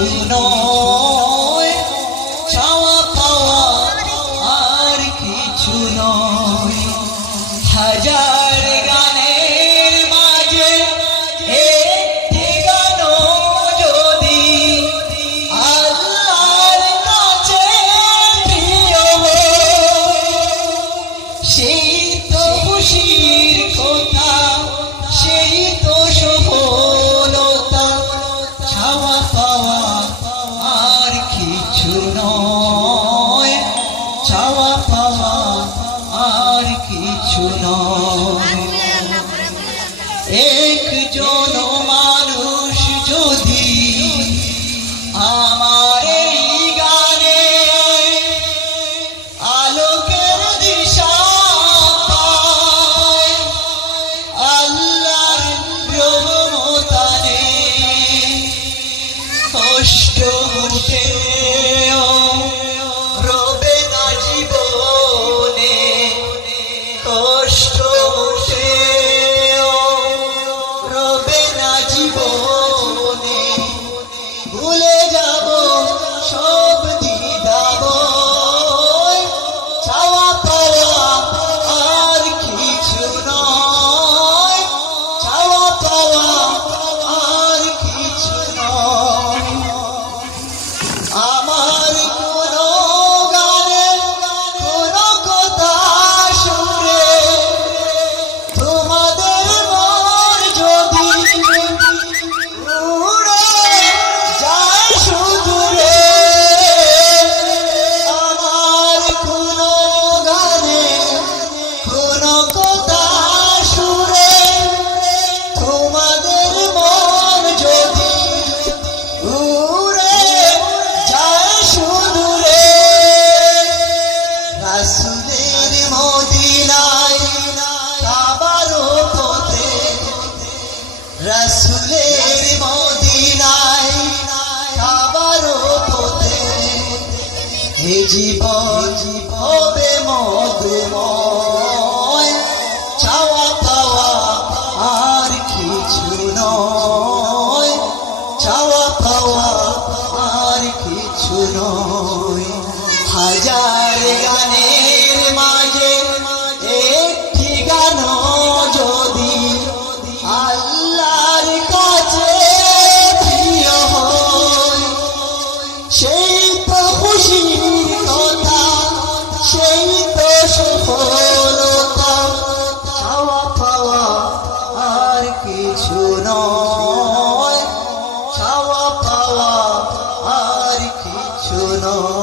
কিছু নয়, চাওয়া পাওয়া আর কিছু নয়। হাজার গানের মাঝে একটি গানও যদি আল্লাহর কাছে প্রিয় হয়, সেই তো খুশির কথা, সেই তো সফলতা। চাওয়া পাওয়া আর কিছু নয়, চাওয়া পাওয়া আর কিছু নয়। একজন মানুষ যদি আমার এই গানে আলোকের দিশা পায়, আল্লাহর রহমতানে কষ্ট মুঠেও রবে না জীবনে, কষ্ট মুঠেও রবে না জীবনে। ভুলে যাব সব দ্বিধাভয়, চাওয়া পাওয়া আর কিছু নয়, চাওয়া পাওয়া আর কিছু নয়। আমার কোনো গানে কোনো কথা শুনে তোমাদের মন যদি উড়ে যায় সুদূরে, আমার কোনো গানে কোনো কথা শুনে তোমাদের মন যদি উড়ে যায় সুদূরে, রাসূলের মদিনায় কাবার পথে, রাসূলের মদিনায় কাবার পথে এ জীবন হবে মধুময়। চাওয়া পাওয়া আর কিছু নয়, চাওয়া পাওয়া আর কিছু নয়। হাজার গানের মাঝে একটি গানও যদি আল্লাহর কাছে প্রিয় হয়, সেই তো খুশির কথা, সেই তো সফলতা। চাওয়া পাওয়া আর কিছু নয়, চাওয়া পাওয়া আর কিছু নয়।